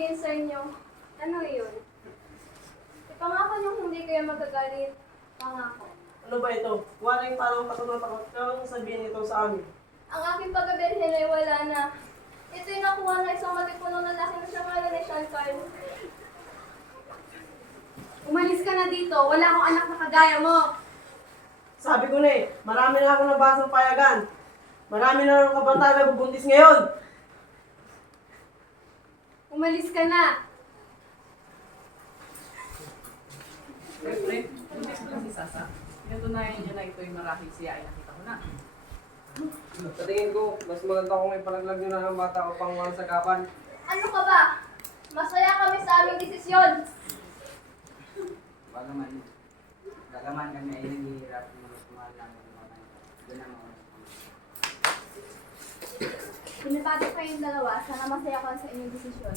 sabihin sa inyo. Ano yun? Ipangako niyong hindi kayo magagalit. Pangako. Ano ba ito? Wala yung parang takot na takot kang sabihin ito sa amin. Ang aking pagkabirhen ay wala na. Ito'y nakuha na isang matipunong lalaki na siya kaya ni Sean Carl. Umalis ka na dito. Wala akong anak na kagaya mo. Sabi ko na eh, marami na ako nabasang payagan. Marami na ng kabataan na bubuntis ngayon. Umalis ka na. Siyempre, hindi ko lang si Sasa. Natunayan niya na ito'y marahil siya ay nakita ko na. Sa tingin ko, mas maganda kung may palaglag nyo na ng bata upang walang sagapan. Ano ka ba? Masaya kami sa aming desisyon. Bagaman kami ay naghihirap ng mas mahal lang ng mga doon ang mga Pinatado kayong dalawa. Sana masaya ka sa inyong desisyon.